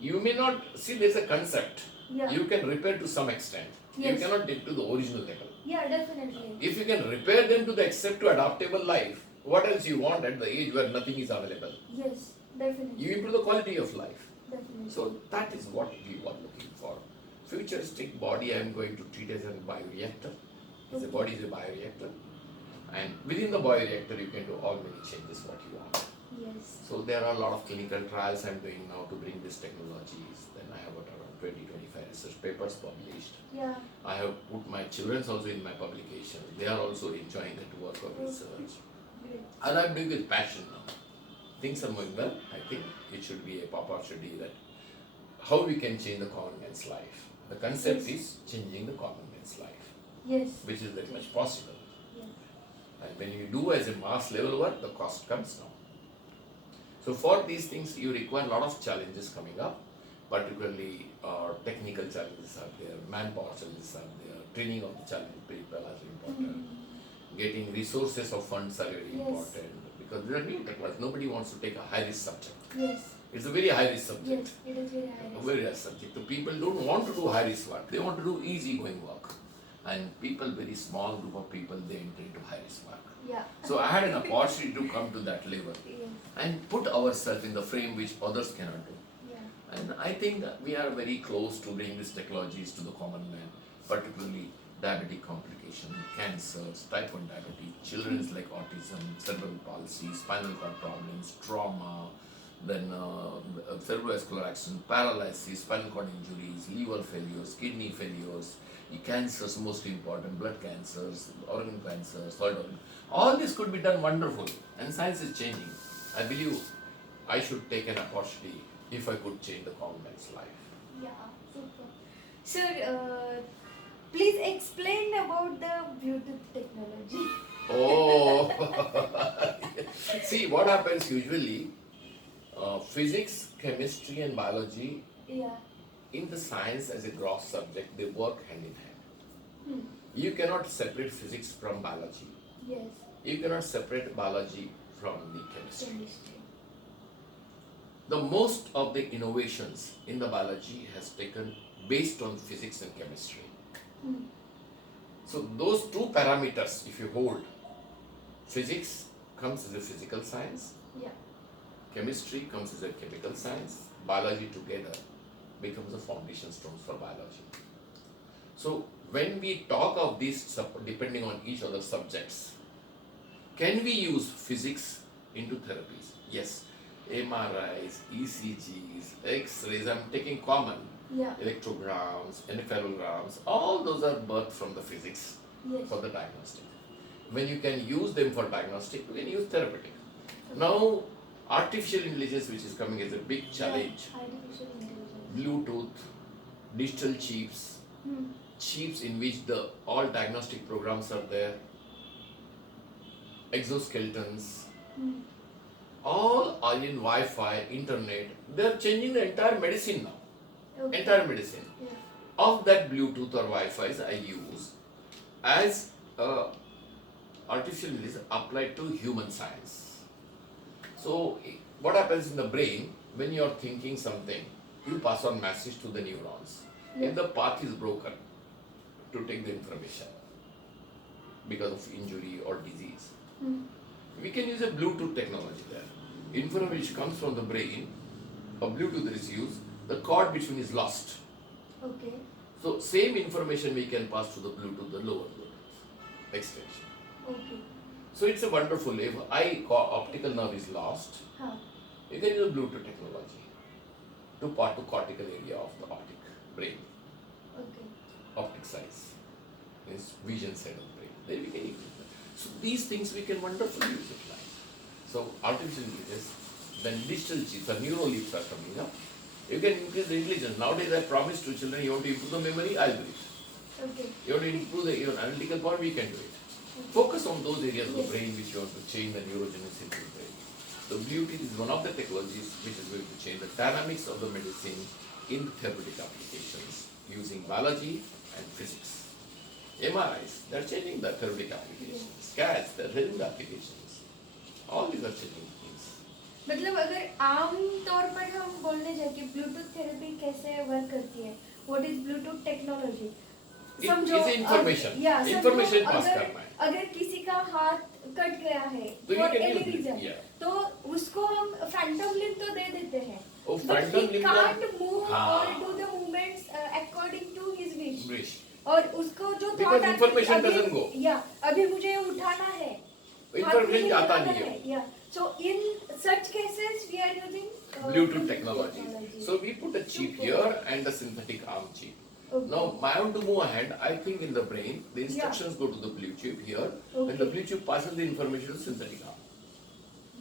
You may not see there's a concept. yeah, You can repair to some extent. You Yes. cannot get to the original level. yeah, definitely, If you can repair them to the accept to adaptable life, what else you want at the age where nothing is available? yes, definitely, You improve the quality of life. definitely, So that is what we are looking for. Futuristic body I am going to treat as a bioreactor. The body is a bioreactor. And within the bioreactor you can do all many changes what you want. yes, So there are a lot of clinical trials I am doing now to bring these technologies. Then I have got around 20-25 research papers published. yeah, I have put my children also in my publication. They are also enjoying that work of research. great, And I'm doing with passion now. Things are going well. I think it should be a opportunity that how we can change the common man's life. The concept Yes. is changing the common man's life, yes, which is very much possible. yeah, And when you do as a mass level work, the cost comes down. So for these things, you require a lot of challenges coming up, particularly technical challenges are there, manpower challenges are there, training of the challenge people are important, getting resources of funds are very important, because there are new technologies. Nobody wants to take a high risk subject. Yes. It's a very high risk subject. Yes, it is very high risk. Very high subject. So people don't want to do high risk work. They want to do easy going work. And people, very small group of people, they enter into high risk work. Yeah. So I had an opportunity to come to that level Yes. and put ourselves in the frame which others cannot do. Yeah. And I think that we are very close to bringing these technologies to the common man, particularly diabetic complication, cancers, type 1 diabetes, children's like autism, cerebral palsy, spinal cord problems, trauma, then cerebrovascular accident, paralysis, spinal cord injuries, liver failures, kidney failures, cancers most important, blood cancers, organ cancers, solid organ. All this could be done wonderful, and science is changing. I believe I should take an opportunity if I could change the common man's life. Yeah, super. Sir, please explain about the Bluetooth technology. Oh, see what happens usually, physics, chemistry and biology Yeah. in the science as a gross subject, they work hand in hand. Hmm. You cannot separate physics from biology. Yes. You cannot separate biology from the chemistry. Chemistry. The most of the innovations in the biology has taken based on physics and chemistry. Hmm. So those two parameters, if you hold, physics comes as a physical science, Yeah. chemistry comes as a chemical science, biology together becomes the foundation stones for biology. So when we talk of these, depending on each other's subjects, can we use physics into therapies? Yes. MRIs, ECGs, X-rays, I'm taking common, Yeah. electrograms, encephalograms, all those are birthed from the physics Yes. for the diagnostic. When you can use them for diagnostic, you can use therapeutic. Now, artificial intelligence, which is coming as a big challenge, Yeah. Artificial intelligence. Bluetooth, digital chips, Hmm. chips in which the all diagnostic programs are there, exoskeletons, Hmm. all are in Wi-Fi, internet. They are changing the entire medicine now. Okay. Entire medicine. Yeah. Of that Bluetooth or Wi-Fi I use as artificial intelligence applied to human science. So what happens in the brain when you are thinking something, you pass on message to the neurons. Yeah. If the path is broken to take the information because of injury or disease, Hmm. we can use a Bluetooth technology there. Information which comes from the brain, a Bluetooth is used, the cord between is lost. Okay. So same information we can pass to the Bluetooth, the lower Bluetooth extension. Okay. So it's a wonderful, if optical nerve is lost, Huh. you can use Bluetooth technology to part to cortical area of the optic brain, Okay. optic size, means vision side of the brain. Then we can use it. So these things we can wonderfully use it like. So artificial intelligence, then digital chips or neural leaps are coming up. You can increase the intelligence. Nowadays I promise to children, you want to improve the memory, I'll do it. Okay. You want to improve the your analytical power, we can do it. Focus on those areas of the brain which you want to change the neurogenesis in the brain. So Bluetooth is one of the technologies which is going to change the dynamics of the medicine in therapeutic applications using biology and physics. MRIs, they're changing the therapeutic applications. Scans, they're changing the applications. All these are changing things. मतलब अगर आम तौर पर हम बोलने जाए कि Bluetooth therapy कैसे वर्क करती है, व्हाट इज ब्लूटूथ टेक्नोलॉजी, समझो It's information. या Information pass करना है. अगर किसी का हाथ कट गया है तो you for can any use it, reason, yeah. तो उसको हम फैंटम लिम्ब तो दे देते हैं, Oh, but phantom he limb can't move हाँ. or do the movements according to his wish. Wish. और उसको जो Because thought information अभी- doesn't go. या अभी मुझे उठाना है, Information जाता नहीं है. Yeah. So in such cases we are using Bluetooth technology. So we put a chip here and the synthetic arm chip. Okay. Now I want to move ahead. I think in the brain, the instructions go to the blue chip here, and the Okay. blue chip passes the information to synthetic arm,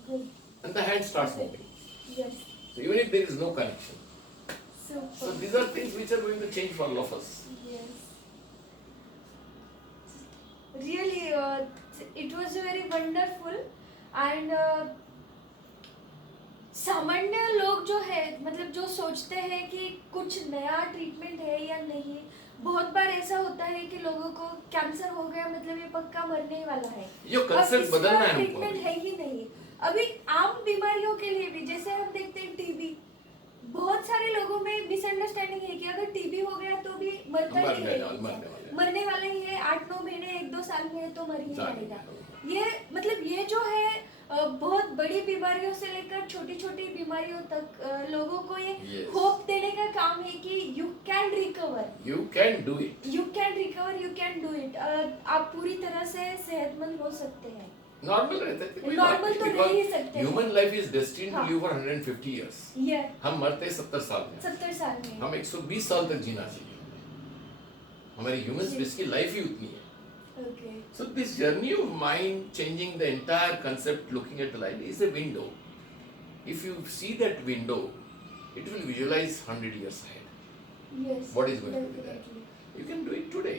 Good. and the hand starts moving. Yes. So even if there is no connection, Super. so these are things which are going to change for all of us. Yes. Really, it was very wonderful, and सामान्य लोग जो है मतलब जो सोचते हैं कि कुछ नया ट्रीटमेंट है या नहीं, बहुत बार ऐसा होता है कि लोगों को कैंसर हो गया मतलब ये पक्का मरने वाला है, ये अब कंसेप्ट बदलना इसका है हमको ट्रीटमेंट अभी। है ही नहीं। अभी आम बीमारियों के लिए भी जैसे हम देखते हैं टीबी, बहुत सारे लोगों में मिसअंडरस्टैंडिंग है कि अगर टीबी हो गया तो भी मरता ही है इंसान, मरने वाला ही है, 8-9 महीने 1-2 साल में है तो मर ही जाएगा। ये मतलब ये जो है बहुत बड़ी बीमारियों से लेकर छोटी छोटी बीमारियों तक लोगों को ये Yes. होप देने का काम है कि you can recover, You can do it. You can recover, you can do it. आप पूरी तरह से सेहतमंद हो सकते हैं। नॉर्मल रहता है, कोई Normal बात तो नहीं, रह ही because सकते हैं। human life is destined to हाँ। live for 150 years. ये हम मरते हैं 70 साल में, 70 साल में हम 120 साल तक जीना चाहिए हमारी ह्यूमन जी। स्पीस की लाइफ ही उतनी है। Okay So this journey of mind changing the entire concept, looking at the life is a window. If you see that window, it will visualize 100 years ahead. Yes What is going to be there? You can do it today.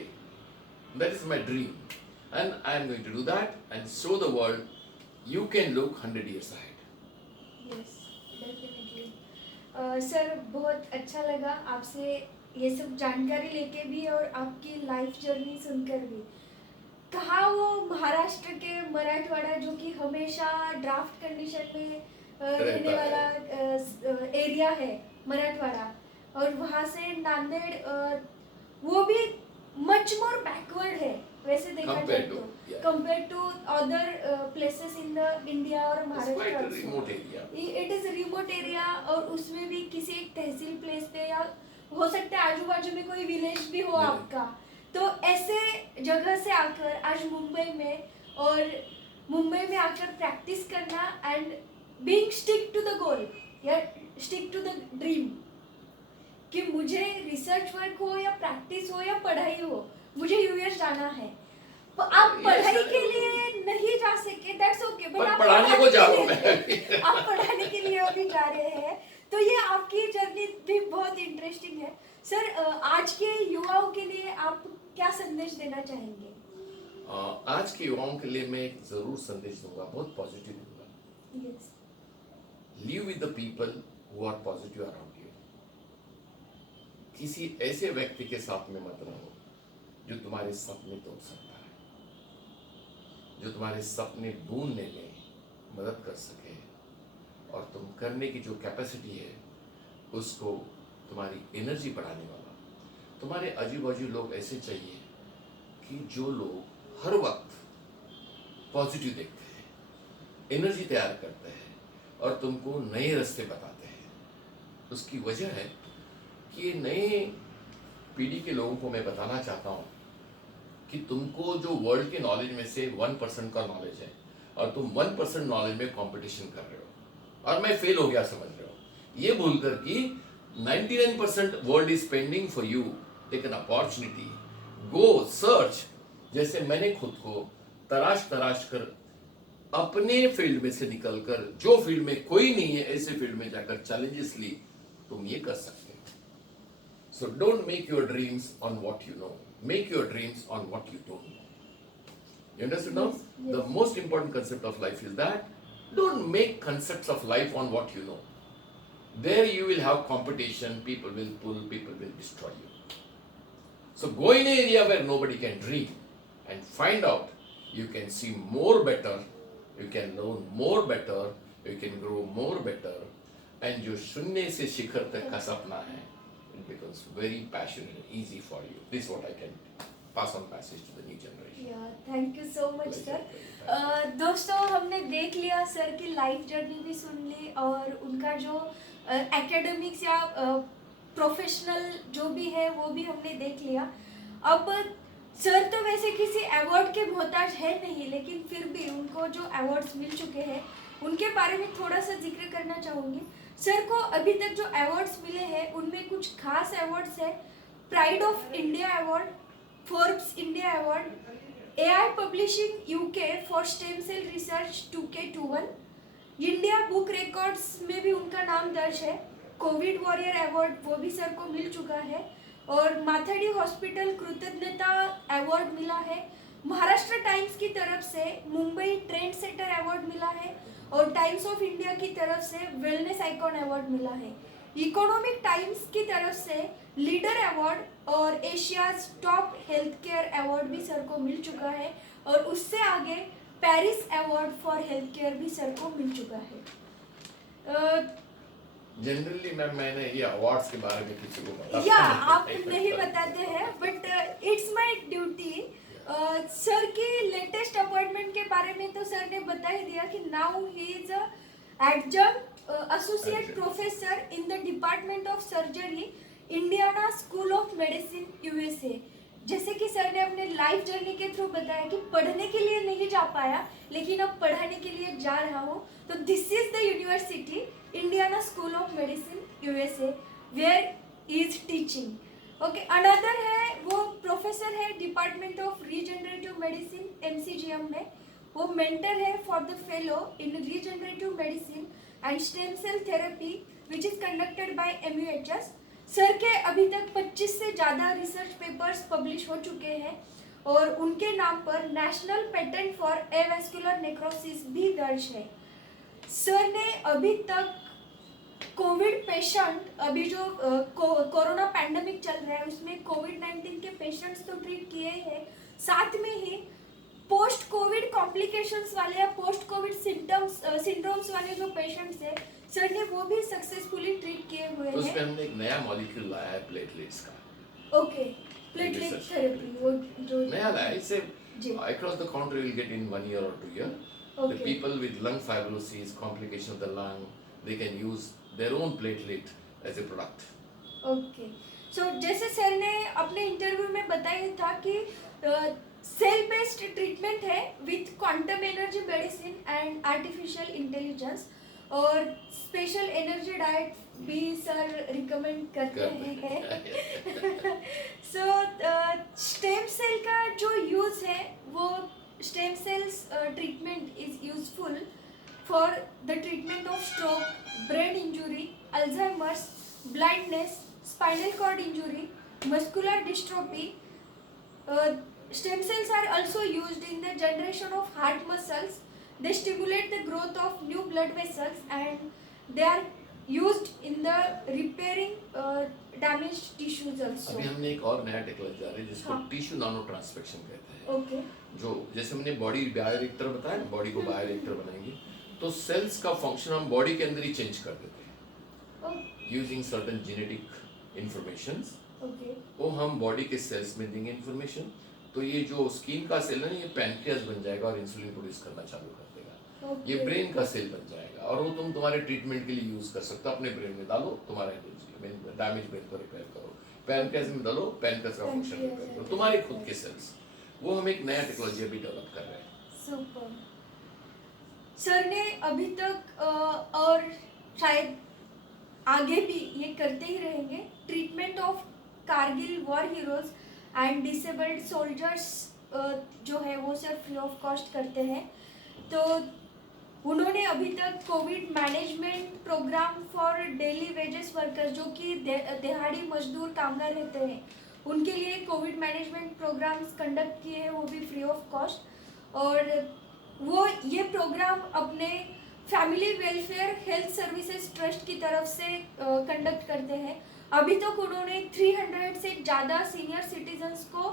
That is my dream, and I am going to do that and show the world you can look 100 years ahead. Yes definitely. Sir बहुत अच्छा लगा आपसे ये सब जानकारी लेके भी और आपकी लाइफ जर्नी सुनकर भी। कहा वो महाराष्ट्र के मराठवाड़ा जो कि हमेशा ड्राफ्ट कंडीशन में रहने रहता वाला एरिया है मराठवाड़ा, और वहाँ से नांदेड़ वो भी मच मोर बैकवर्ड है वैसे देखा जाए Compared तो, to, yeah. Compare to other places in the India और It's Maharashtra quite a also. remote area. It is remote area, और उसमें भी किसी एक तहसील प्लेस पे या हो सकता है आजू बाजू में कोई विलेज भी हो Yeah. आपका, तो ऐसे जगह से आकर आज मुंबई में, और मुंबई में आकर प्रैक्टिस करना and being stick to the goal या स्टिक टू द ड्रीम, कि मुझे रिसर्च वर्क हो या प्रैक्टिस हो या पढ़ाई हो, मुझे यूएस जाना है। तो आप पढ़ाई के लिए नहीं जा सके, दैट्स ओके, बट आप पढ़ाने को जा रहा हूँ मैं। आप पढ़ाने के लिए अभी जा रहे हैं, तो ये आपकी जर्नी भी बहुत इंटरेस्टिंग है। सर आज के युवाओं के लिए आप क्या संदेश देना चाहेंगे? आज के युवाओं के लिए मैं एक जरूर संदेश दूंगा, बहुत पॉजिटिव दूंगा। Yes live with the people who are positive around you. किसी ऐसे व्यक्ति के साथ में मत रहो जो तुम्हारे सपने तोड़ सकता है, जो तुम्हारे सपने ढूंढने में मदद कर सके, और तुम करने की जो कैपेसिटी है उसको तुम्हारी एनर्जी बढ़ाने वाला। तुम्हारे आजू बाजू लोग ऐसे चाहिए कि जो लोग हर वक्त पॉजिटिव देखते हैं, एनर्जी तैयार करते हैं और तुमको नए रास्ते बताते हैं। उसकी वजह है कि ये नए पीढ़ी के लोगों को मैं बताना चाहता हूँ कि तुमको जो वर्ल्ड के नॉलेज में से 1% का नॉलेज है और तुम 1% नॉलेज में कंपटीशन कर रहे हो और मैं फेल हो गया समझ रहे हो, ये भूलकर कि 99% world is pending for you. Take an opportunity, go search. जैसे मैंने खुद को तराश कर अपने फील्ड में से निकलकर, जो फील्ड में कोई नहीं है ऐसे फील्ड में जाकर चैलेंजेस ली, तुम ये कर सकते हो। So don't make your dreams on what you know, make your dreams on what you don't know. You understand now? Yes, yes. The most important concept of life is that don't make concepts of life on what you know. There you will have competition, people will pull, people will destroy you. So go in an area where nobody can dream and find out you can see more better, you can learn more better, you can grow more better, and जो शून्य से शिखर तक का सपना है, it becomes very passionate and easy for you. This is what I can pass on message to the new generation. या thank you so much Pleasure, sir. pleasure. दोस्तों हमने देख लिया सर की लाइफ जर्नी भी सुन ली, और उनका जो एकेडमिक्स या प्रोफेशनल जो भी है वो भी हमने देख लिया। अब सर तो वैसे किसी अवार्ड के मोहताज है नहीं, लेकिन फिर भी उनको जो अवार्ड्स मिल चुके हैं उनके बारे में थोड़ा सा जिक्र करना चाहूँगी। सर को अभी तक जो अवार्ड्स मिले हैं उनमें कुछ खास अवार्ड्स है। Pride of India award, Forbes India award, AI publishing UK for stem cell research 2K21, India book records में भी उनका नाम दर्ज है। कोविड वॉरियर अवार्ड वो भी सर को मिल चुका है, और माथाडी हॉस्पिटल कृतज्ञता अवार्ड मिला है। महाराष्ट्र टाइम्स की तरफ से मुंबई ट्रेंड सेटर अवार्ड मिला है, और टाइम्स ऑफ इंडिया की तरफ से वेलनेस आइकॉन अवार्ड मिला है। इकोनॉमिक टाइम्स की तरफ से लीडर अवार्ड और Asia's top health care award भी सर को मिल चुका है, और उससे आगे Paris award for health care भी सर को मिल चुका है। जनरली मैम मैंने ये अवार्ड्स के बारे में किसी को बता या आप नहीं बताते हैं, but it's my duty. Sir की लेटेस्ट अपॉइंटमेंट के बारे में तो सर ने बता ही दिया कि now he is adjunct associate professor in the department of surgery, Indiana school of medicine, USA. जैसे कि सर ने अपने लाइफ जर्नी के थ्रू बताया कि पढ़ने के लिए नहीं जा पाया, लेकिन अब पढ़ाने के लिए जा रहा हूँ। तो this is the university, Indiana school of medicine, USA, where is teaching. Okay, another है वो प्रोफेसर है department of regenerative medicine, MCGM में। वो मेंटर है for the fellow in regenerative medicine and stem cell therapy which is conducted by MUHS. Sir के अभी तक 25 से ज़्यादा रिसर्च पेपर्स पब्लिश हो चुके हैं, और उनके नाम पर national patent for avascular necrosis भी दर्ज है। सर ने अभी तक कोविड पेशेंट, अभी जो कोरोना पैंडेमिक चल रहा है उसमें कोविड-19 के पेशेंट्स तो ट्रीट किए हैं, साथ में ही पोस्ट कोविड कॉम्प्लिकेशंस वाले या पोस्ट कोविड सिम्टम्स वाले जो पेशेंट्स हैं, सर ने वो भी सक्सेसफुली ट्रीट किए हुए तो हैं। उसमें हमने एक नया मॉलिक्यूल लाया है प्लेटलेट्स का। ओके, प्लेटलेट थेरेपी, वो जो नया लाया है, इसे जी, across the country will get in 1 year or 2 year. The okay, people with lung fibrosis, complication of the lung, they can use their own platelet as a product. ओके। So जैसे sir ने अपने इंटरव्यू में बताया था कि cell based treatment है with quantum energy medicine and artificial intelligence, और स्पेशल एनर्जी डाइट भी सर रिकमेंड करते हैं। सो स्टेम सेल का जो यूज है, वो stem cells treatment is useful for the treatment of stroke, brain injury, Alzheimer's, blindness, spinal cord injury, muscular dystrophy. Stem cells are also used in the generation of heart muscles. They stimulate the growth of new blood vessels, and they are used in the repairing damaged tissues also. अभी हमने एक और नया technology आ रही है जिसको हाँ, tissue नानो ट्रांसपेक्शन कहते हैं। ओके, जो जैसे हमने बॉडी बायोरिएक्टर बताया ना, बॉडी को बायोरिएक्टर बनाएंगे, तो सेल्स का फंक्शन हम बॉडी के अंदर ही चेंज कर देते हैं using certain genetic informations. Okay, वो हम बॉडी के सेल्स में देंगे इंफॉर्मेशन, तो ये जो स्किन का सेल है ना, ये पैनक्रियास बन जाएगा और इंसुलिन प्रोड्यूस करना चालू कर देगा। ये ब्रेन का सेल बन जाएगा और वो तुम तुम्हारे ट्रीटमेंट के लिए यूज कर सकते हो। अपने ब्रेन में डालो, तुम्हारे डैमेज ब्रेन को रिपेयर करो, पैनक्रियास में डालो, पैनक्रियास का फंक्शन रिपेयर करो, तुम्हारे खुद के सेल्स। वो हम एक नया टेक्नोलॉजी अभी डेवलप कर रहे हैं। सुपर। सर ने अभी तक और शायद आगे भी ये करते ही रहेंगे, treatment of Kargil war heroes and disabled soldiers जो है वो सर फ्री ऑफ कॉस्ट करते हैं। तो उन्होंने अभी तक Covid management programme for daily wages workers, जो कि दिहाड़ी मजदूर कामगार रहते हैं, उनके लिए कोविड मैनेजमेंट प्रोग्राम्स कंडक्ट किए हैं, वो भी फ्री ऑफ कॉस्ट। और वो ये प्रोग्राम अपने family welfare health services trust की तरफ से कंडक्ट करते हैं। अभी तक उन्होंने 300 से ज़्यादा सीनियर सिटीजन्स को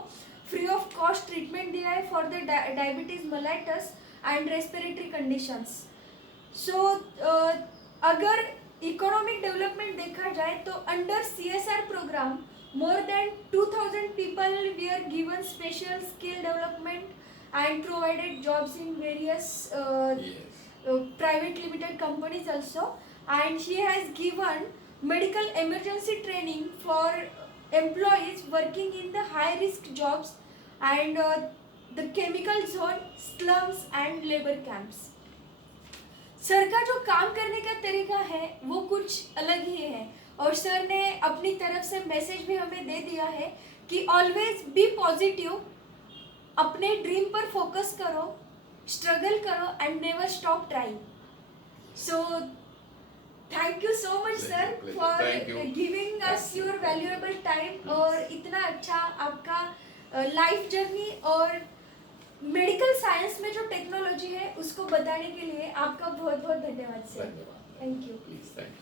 फ्री ऑफ कॉस्ट ट्रीटमेंट दिया है for the diabetes mellitus and respiratory conditions. So अगर इकोनॉमिक डेवलपमेंट देखा जाए तो under CSR programme more than 2000 people were given special skill development and provided jobs in various private limited companies also, and she has given medical emergency training for employees working in the high risk jobs and the chemical zone, slums and labor camps. Sir का जो काम करने का तरीका है वो कुछ अलग ही है, और सर ने अपनी तरफ से मैसेज भी हमें दे दिया है कि ऑलवेज बी पॉजिटिव, अपने ड्रीम पर फोकस करो, स्ट्रगल करो and never stop trying. So thank you so much sir for giving us your valuable time, और इतना अच्छा आपका लाइफ जर्नी और मेडिकल साइंस में जो टेक्नोलॉजी है उसको बताने के लिए आपका बहुत बहुत धन्यवाद सर। धन्यवाद। Thank you. Please, thank you.